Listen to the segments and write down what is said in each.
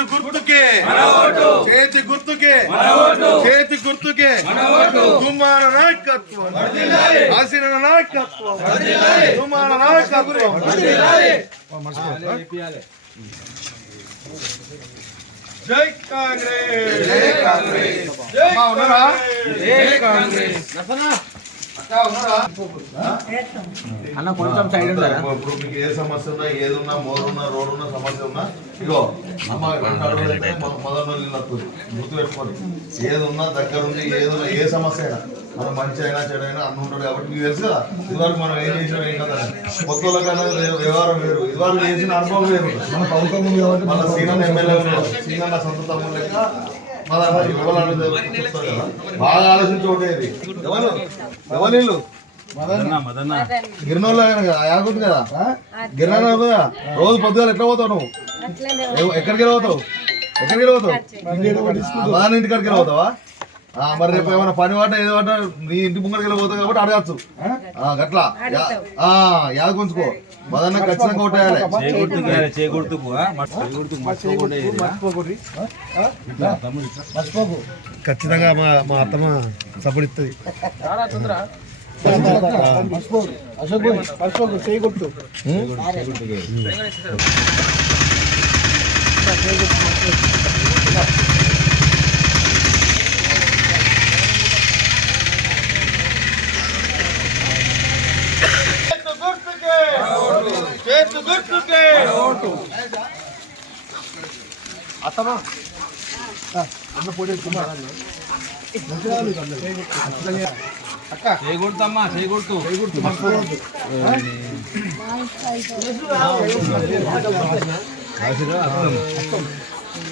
చేతి గుర్తుకే చేతి గుర్తుకే చేతి గుర్తుకే తుమ్మాల నాయకత్వం ఆశీన నాయకత్వం తుమ్మాల నాయకత్వం జై కాంగ్రెస్ జై కాంగ్రెస్ జై కాంగ్రెస్ అన్న కొంచెం సైడ్ ఉందా ఇప్పుడు మీకు ఏ సమస్య ఉన్నా ఏదున్నా మోరున్నా రోడ్డున్నా సమస్య ఉన్నా ఇగో అమ్మ అడుగులైతే మొదలు గుర్తు పెట్టుకోండి ఏది ఉన్నా దగ్గర ఉండి ఏదున్నా ఏ సమస్య అయినా మనం మంచి అయినా చెడు అయినా అన్న ఉంటాడు కాబట్టి మీకు తెలుసు కదా ఇదివరకు మనం ఏం చేసినా ఏం కదా కొత్త వాళ్ళకన్నా వ్యవహారం వేరు ఇదివరకు చేసిన అనుభవం వేరు మన ప్రభుత్వం ఉంది కాబట్టి మన సీనియర్ ఎమ్మెల్యే ఉన్నాడు సీనియర్ నా సొంత తమ్ముడు లెక్క బాగా ఆలోచించి ఉండేది ఎవరు గిరినోళ్ళు యాగుంది కదా గిరిన రోజు పొద్దుగా ఎట్లా పోతావు నువ్వు ఎక్కడికి పోతావు మదన ఇంటికాడికి పోతావా మరి రేపు ఏమైనా పని వాట ఏదో వాట నీ ఇంటి ముంగడికి పోతావు కాబట్టి అడగచ్చు గట్లా యాదకుంచుకో మదన్న ఖచ్చితంగా కొట్టేయాలి ఖచ్చితంగా మా అత్తమ్మ సపోర్ట్ ఇస్తుంది చేయగొట్టు అత్తమా అన్న పోటీ అక్క చేయకూడదమ్మా చేయకూడదు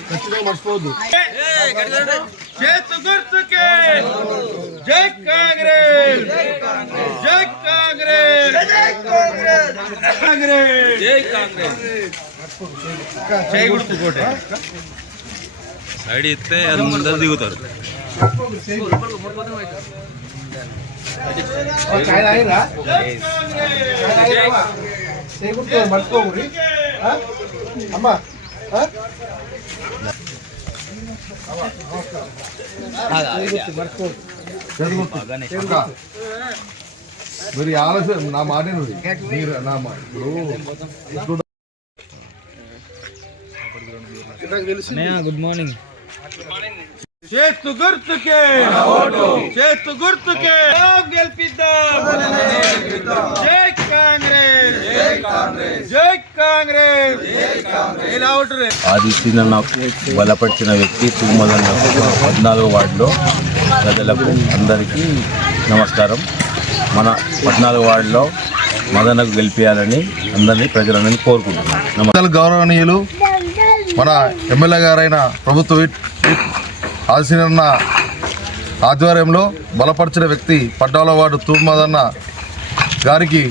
ఖచ్చితంగా మర్చిపోవద్దు చేతు గుర్తుకే జై కాంగ్రెస్ జై కాంగ్రెస్ జై కాంగ్రెస్ చేయకూడదు కోటే సైడ్ ఇస్తే అది ముందర దిగుతారు మర్చిపోకూడదు అమ్మా మీరు ఆలోచన నా మాట మీరు నా మాట గుడ్ మార్నింగ్ చేతు గుర్తుకే చేతు గుర్తుకే గెలిపిద్దాం జై కాంగ్రెస్ జై కాంగ్రెస్ ఆది సీనన్న బలపరిచిన వ్యక్తి తూమదన్న 14వ వార్డులో ప్రజలకు అందరికీ నమస్కారం. మన 14వ వార్డులో మదనకు గెలిపించాలని అందరినీ ప్రజలందరినీ కోరుకుంటున్నాను. గౌరవనీయులు మన ఎమ్మెల్యే గారైన ప్రభుత్వ ఆశీనన్న ఆధ్వర్యంలో బలపరిచిన వ్యక్తి 14వ వార్డు తూర్మదన్న గారికి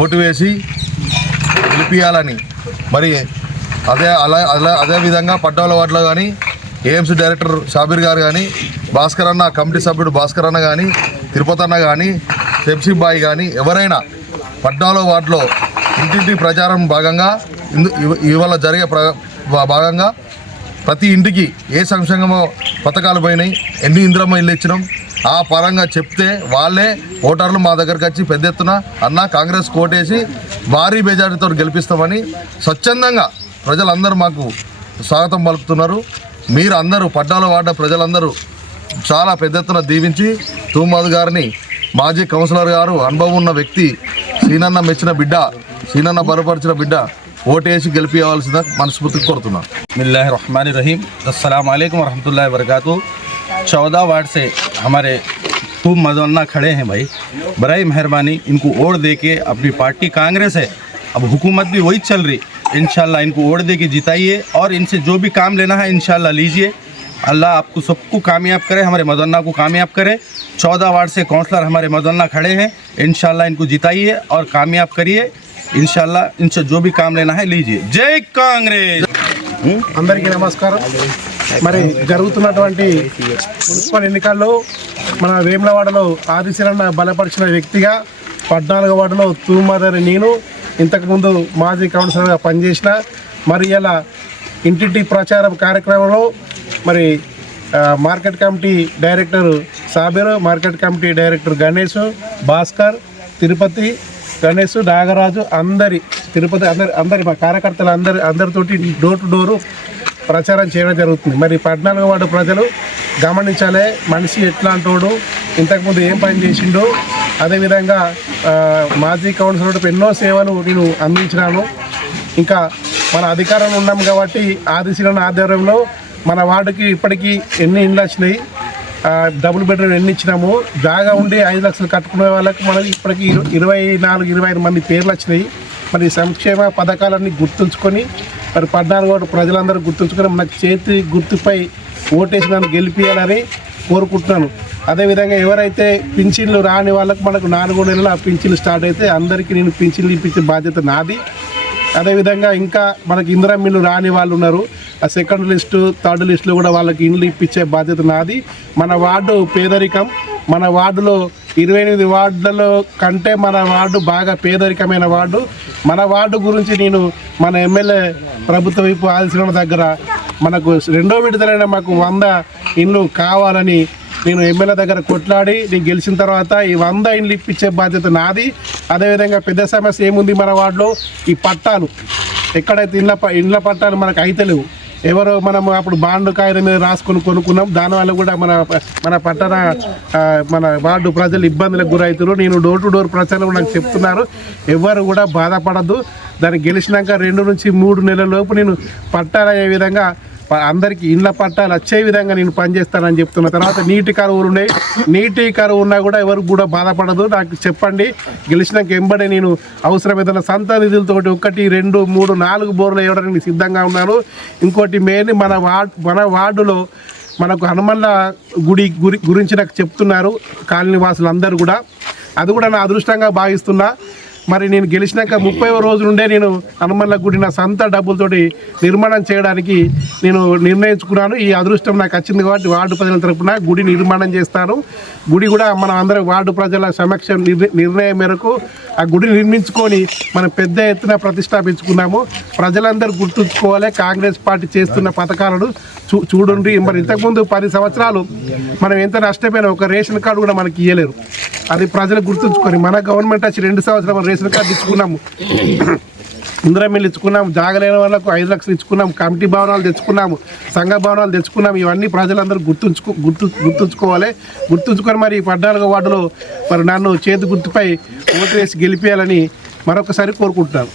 ఓటు వేసి గెలిపించాలని మరి అదేవిధంగా 14వ వార్డులో కానీ ఏఎంసీ డైరెక్టర్ షాబీర్ గారు కానీ భాస్కర్ అన్న కమిటీ సభ్యుడు భాస్కర్ అన్న కానీ తిరుపతి అన్న కానీ శంసీ బాయ్ కానీ ఎవరైనా 14వ వార్డులో ఇంటింటి ప్రచారం భాగంగా ఇవాళ జరిగే భాగంగా ప్రతి ఇంటికి ఏ సంక్షేమ పథకాలు పోయినాయి, ఎన్ని ఇందిరమ్మ ఇల్లు ఇచ్చినాం ఆ పరంగా చెప్తే వాళ్ళే ఓటర్లు మా దగ్గరకు వచ్చి పెద్ద ఎత్తున అన్న కాంగ్రెస్ కోటేసి భారీ మెజారిటీతో గెలిపిస్తామని స్వచ్ఛందంగా ప్రజలందరూ మాకు స్వాగతం పలుకుతున్నారు. మీరు అందరూ 14వ వార్డు ప్రజలందరూ చాలా పెద్ద ఎత్తున దీవించి తూమద్ గారిని మాజీ కౌన్సిలర్ గారు అనుభవం ఉన్న వ్యక్తి సీనన్న మెచ్చిన బిడ్డ సీనన్న బలపరిచిన బిడ్డ ఓటేసి గెలిపించవలసిందిగా మనస్ఫూర్తిగా కోరుతున్నాను. बिस्मिल्लाहिर्रहमानिर्रहीम अस्सलाम वालेकुम वरहमतुल्लाहि वबरकातुहू 14 वार्ड से हमारे खूब मदन्ना खड़े हैं भाई, बराए मेहरबानी इनको वोट दे के अपनी पार्टी कांग्रेस है, अब हुकूमत भी वही चल रही, इंशाल्लाह इनको वोट दे के जिताइए और इनसे जो भी काम लेना है इंशाल्लाह लीजिए. अल्लाह आपको सबको कामयाब करे, हमारे मदन्ना को कामयाब करे. 14 वार्ड से काउंसलर हमारे मदन्ना खड़े हैं, इंशाल्लाह इनको जिताइए और कामयाब करिए. इंशाल्लाह इनसे जो भी काम लेना है लीजिए. जय कांग्रेस. అందరికీ నమస్కారం. మరి జరుగుతున్నటువంటి మున్సిపల్ ఎన్నికల్లో మన వేములవాడలో ఆదిశీలన్న బలపరిచిన వ్యక్తిగా 14వ వార్డులో తూమదరి నేను ఇంతకుముందు మాజీ కౌన్సిలర్గా పనిచేసిన మరి ఇలా ఇంటింటి ప్రచారం కార్యక్రమంలో మరి market committee director Sabir, market committee director Ganesh, Bhaskar, Tirupati Ganesh, Nagaraju Tirupati అందరి మా కార్యకర్తలు అందరితోటి డోర్ టు డోరు ప్రచారం చేయడం జరుగుతుంది. మరి 14వ వార్డు ప్రజలు గమనించాలి, మనిషి ఎట్లాంటోడు, ఇంతకుముందు ఏం పని చేసిండో, అదేవిధంగా మాజీ కౌన్సిలర్ ఎన్నో సేవలు నేను అందించినాను. ఇంకా మన అధికారంలో ఉన్నాం కాబట్టి ఆదిశీలన ఆధ్వర్యంలో మన వార్డుకి ఇప్పటికీ ఎన్ని ఇండ్లు వచ్చినాయి, డబుల్ బెడ్రూమ్ ఎన్ని ఇచ్చినాము, జాగా ఉండి 5 లక్షలు కట్టుకునే వాళ్ళకి మనకి ఇప్పటికీ 24-25 మంది పేర్లు వచ్చినాయి. మరి సంక్షేమ పథకాలన్నీ గుర్తుంచుకొని మరి 14వ వార్డు ప్రజలందరూ గుర్తుంచుకొని మనకు చేతి గుర్తుపై ఓటేసి నన్ను గెలిపియాలని కోరుకుంటున్నాను. అదేవిధంగా ఎవరైతే పింఛన్లు రాని వాళ్ళకు మనకు 4 నెలలు ఆ పింఛన్లు స్టార్ట్ అయితే అందరికీ నేను పింఛన్లు ఇప్పించే బాధ్యత నాది. అదేవిధంగా ఇంకా మనకి ఇందిరమ్మ ఇల్లు రాని వాళ్ళు ఉన్నారు, ఆ సెకండ్ లిస్టు థర్డ్ లిస్టులో కూడా వాళ్ళకి ఇండ్లు ఇప్పించే బాధ్యత నాది. మన వార్డు పేదరికం, మన వార్డులో 28 వార్డులలో కంటే మన వార్డు బాగా పేదరికమైన వార్డు. మన వార్డు గురించి నేను మన ఎమ్మెల్యే ప్రభుత్వ వైపు ఆదిశీలన దగ్గర మనకు 2వ విడతలైన మాకు 100 ఇండ్లు కావాలని నేను ఎమ్మెల్యే దగ్గర కొట్లాడి నేను గెలిచిన తర్వాత ఈ 100 ఇండ్లు ఇప్పించే బాధ్యత నాది. అదేవిధంగా పెద్ద సమస్య ఏముంది మన వార్డులో, ఈ పట్టాలు ఎక్కడైతే ఇండ్ల పట్టాలు మనకు అయితలేవు. ఎవరో మనం అప్పుడు బాండు కాగితం మీద రాసుకొని కొనుక్కున్నాం, దానివల్ల కూడా మన పట్టణ మన వార్డు ప్రజలు ఇబ్బందులకు గురవుతారు. నేను డోర్ టు డోర్ ప్రచారం నాకు చెప్తున్నారు, ఎవరు కూడా బాధపడద్దు. దాన్ని గెలిచినాక 2 నుంచి 3 నెలల లోపు నేను పట్టాలు అయ్యే విధంగా అందరికీ ఇండ్ల పట్టాలు వచ్చే విధంగా నేను పనిచేస్తానని చెప్తున్న. తర్వాత నీటి కరువులు ఉన్నాయి, నీటి కరువు ఉన్నా కూడా ఎవరు కూడా బాధపడదు, నాకు చెప్పండి. గెలిచినాక ఎంబడే నేను అవసరమైన సంత నిధులతోటి 1, 2, 3, 4 బోర్లు వేయడానికి సిద్ధంగా ఉన్నాను. ఇంకోటి మెయిన్ మన వార్డులో మనకు హనుమన్ల గురించి నాకు చెప్తున్నారు కాలనీ వాసులు అందరూ కూడా, అది కూడా నా అదృష్టంగా భావిస్తున్నా. మరి నేను గెలిచినాక 30వ రోజు నుండే నేను హనుమన్ల గుడి నా సొంత డబ్బులతోటి నిర్మాణం చేయడానికి నేను నిర్ణయించుకున్నాను. ఈ అదృష్టం నాకు వచ్చింది కాబట్టి వార్డు ప్రజల తరఫున గుడి నిర్మాణం చేస్తాను. గుడి కూడా మనం అందరం వార్డు ప్రజల సమక్షం నిర్ణయం మేరకు ఆ గుడిని నిర్మించుకొని మనం పెద్ద ఎత్తున ప్రతిష్టాపించుకున్నాము. ప్రజలందరూ గుర్తుంచుకోవాలి, కాంగ్రెస్ పార్టీ చేస్తున్న పథకాలను చూడండి. మరి ఇంతకుముందు 10 సంవత్సరాలు మనం ఎంత నష్టపోయినా ఒక రేషన్ కార్డు కూడా మనకి ఇవ్వలేరు, అది ప్రజలు గుర్తుంచుకొని మన గవర్నమెంట్ వచ్చి 2 సంవత్సరాలు రేషన్ కార్డు ఇచ్చుకున్నాము, ఇందిరమ్మ ఇల్లు ఇచ్చుకున్నాము, జాగలేని వాళ్ళకు 5 లక్షలు ఇచ్చుకున్నాము, కమిటీ భవనాలు తెచ్చుకున్నాము, సంఘ భవనాలు తెచ్చుకున్నాము. ఇవన్నీ ప్రజలందరూ గుర్తుంచుకోవాలి. గుర్తుంచుకొని మరి 14వ వార్డులో మరి నన్ను చేతి గుర్తుపై ఓటు వేసి గెలిపేయాలని మరొకసారి కోరుకుంటున్నాను.